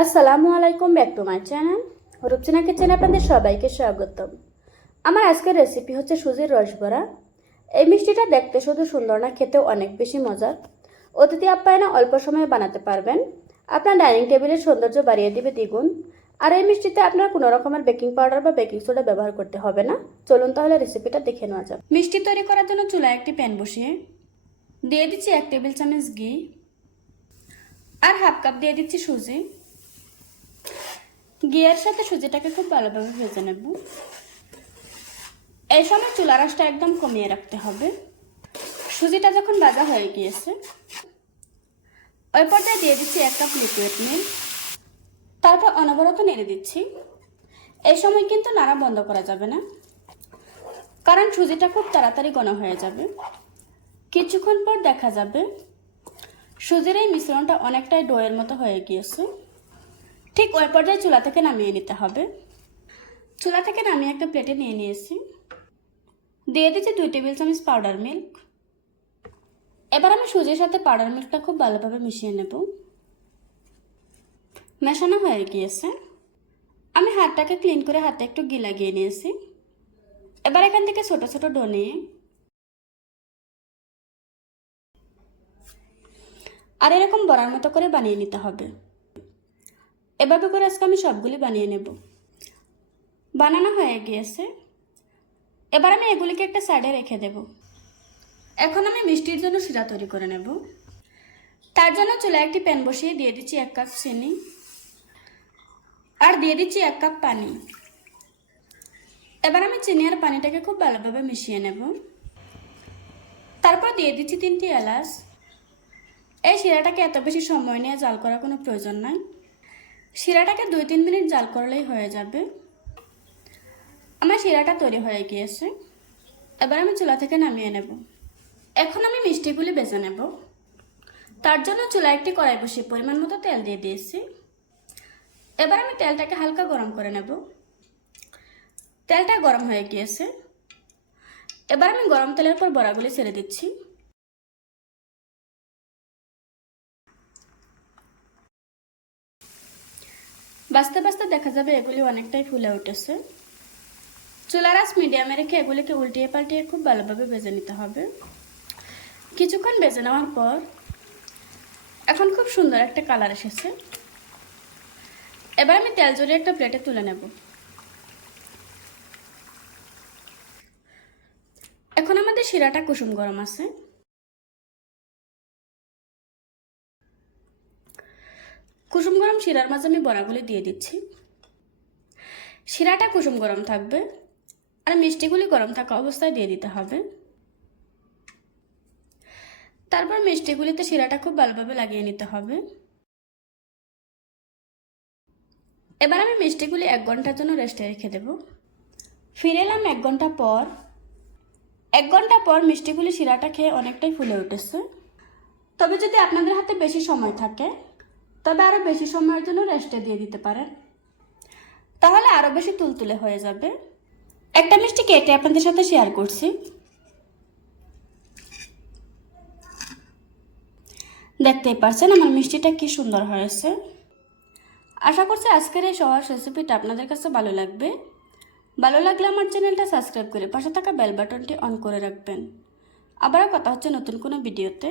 আসসালামু আলাইকুম, back to my channel. Rupchina কিচেনে আপনাদের সবাইকে স্বাগতম। আমার আজকের রেসিপি হচ্ছে সুজির রসবড়া এই মিষ্টিটা দেখতে শুধু সুন্দর না, খেতেও অনেক বেশি মজার। অতিথি আপ্যায়নে অল্প সময়ে বানাতে পারবেন। আপনার ডাইনিং টেবিলের সৌন্দর্য বাড়িয়ে দিবে দ্বিগুণ। আর এই মিষ্টিতে আপনার কোনো রকমের বেকিং পাউডার বা বেকিং সোডা ব্যবহার করতে হবে না। চলুন তাহলে রেসিপিটা দেখে নেওয়া যাক। মিষ্টি তৈরি করার জন্য চুলায় একটি প্যান বসিয়ে দিয়ে দিচ্ছি এক টেবিল চামচ ঘি। আর হাফ কাপ দিয়ে দিচ্ছি সুজি। ঘিয়ের সাথে সুজিটাকে খুব ভালোভাবে ভেজে নেব। এই সময় চুলা রাসটা একদম কমিয়ে রাখতে হবে। সুজিটা যখন ভাজা হয়ে গিয়েছে, ওই পর্যায়ে দিয়ে দিচ্ছি এক কাপ লিকুইড মিল্ক তারপর অনবরত নেড়ে দিচ্ছি। এই সময় কিন্তু নাড়া বন্ধ করা যাবে না, কারণ সুজিটা খুব তাড়াতাড়ি গণ হয়ে যাবে। কিছুক্ষণ পর দেখা যাবে, সুজির এই মিশ্রণটা অনেকটাই ডোয়ের মতো হয়ে গিয়েছে। ঠিক ওই পর্যায়ে চুলা থেকে নামিয়ে নিতে হবে। চুলা থেকে নামিয়ে একটা প্লেটে নিয়ে নিয়েছি। দিয়ে দিচ্ছি দুই টেবিল চামচ পাউডার মিল্ক এবার আমি সুজির সাথে পাউডার মিল্কটা খুব ভালোভাবে মিশিয়ে নেব। মেশানো হয়ে গিয়েছে। আমি হাতটাকে ক্লিন করে হাতে একটু গি লাগিয়ে নিয়েছি। এবার এখান থেকে ছোট ছোট ডো নিয়ে আর এরকম বড়ার মতো করে বানিয়ে নিতে হবে। এভাবে করে আজকে আমি সবগুলি বানিয়ে নেব। বানানো হয়ে গিয়েছে। এবার আমি এগুলিকে একটা সাইডে রেখে দেব। এখন আমি মিষ্টির জন্য শিরা তৈরি করে নেব। তার জন্য চুলায় একটি প্যান বসিয়ে দিয়ে দিচ্ছি এক কাপ চিনি আর দিয়ে দিচ্ছি এক কাপ পানি। এবার আমি চিনি আর পানিটাকে খুব ভালোভাবে মিশিয়ে নেব। তারপর দিয়ে দিচ্ছি তিনটি এলাচ। এই শিরাটাকে এত বেশি সময় নিয়ে জাল করার কোনো প্রয়োজন নাই। শিরাটাকে দুই তিন মিনিট জাল করলেই হয়ে যাবে। আমার শিরাটা তৈরি হয়ে গিয়েছে। এবার আমি চুলা থেকে নামিয়ে নেব। এখন আমি মিষ্টিগুলি বেজে নেব। তার জন্য চুলা একটি কড়াই বসিয়ে পরিমাণ মতো তেল দিয়ে দিয়েছি। এবার আমি তেলটাকে হালকা গরম করে নেব। তেলটা গরম হয়ে গিয়েছে। এবার আমি গরম তেলের পর বড়াগুলি ছেড়ে দিচ্ছি। বাঁচতে বাঁচতে দেখা যাবে এগুলি অনেকটাই ফুলে উঠেছে। চুলার আঁচ মিডিয়ামে রেখে এগুলিকে উল্টিয়ে পাল্টিয়ে খুব ভালোভাবে ভেজে নিতে হবে। কিছুক্ষণ ভেজে নেওয়ার পর এখন খুব সুন্দর একটা কালার এসেছে। এবার আমি তেল জড়িয়ে একটা প্লেটে তুলে নেব। এখন আমাদের শিরাটা কুসুম গরম আছে। কুসুম গরম শিরার মাঝে আমি বড়াগুলি দিয়ে দিচ্ছি। শিরাটা কুসুম গরম থাকবে আর মিষ্টিগুলি গরম থাকা অবস্থায় দিয়ে দিতে হবে। তারপর মিষ্টিগুলিতে শিরাটা খুব ভালোভাবে লাগিয়ে নিতে হবে। এবার আমি মিষ্টিগুলি এক ঘণ্টার জন্য রেস্টে রেখে দেব। ফিরে এলাম এক ঘণ্টা পর। এক ঘণ্টা পর মিষ্টিগুলি শিরাটা খেয়ে অনেকটাই ফুলে উঠেছে। তবে যদি আপনাদের হাতে বেশি সময় থাকে তবে আরও বেশি সময়ের জন্য রেস্টে দিয়ে দিতে পারেন। তাহলে আরও বেশি তুলতুলে হয়ে যাবে। একটা মিষ্টি কেটে আপনাদের সাথে শেয়ার করছি। দেখতেই পারছেন আমার মিষ্টিটা কি সুন্দর হয়েছে। আশা করছি আজকের এই সহজ রেসিপিটা আপনাদের কাছে ভালো লাগবে। ভালো লাগলে আমার চ্যানেলটা সাবস্ক্রাইব করে পাশে থাকা বেল বাটনটি অন করে রাখবেন। আবারও কথা হচ্ছে নতুন কোনো ভিডিওতে